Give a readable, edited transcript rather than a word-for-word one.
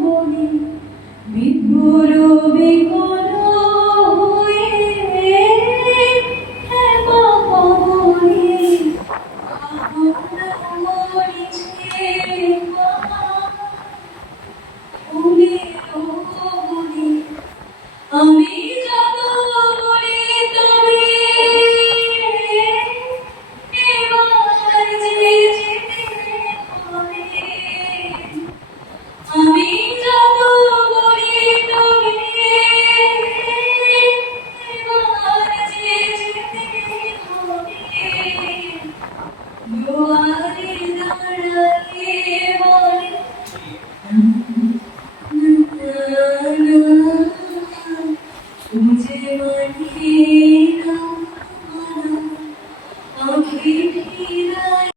মনে বিভোর বিকল হয়ে কবরে মরিছে ফুলের মনে আমি যত বলি তবে এবার যে যেতে হবে আমি যত বলি তবে এবার যে যেতে হবে দুয়ারে দাঁড়ায়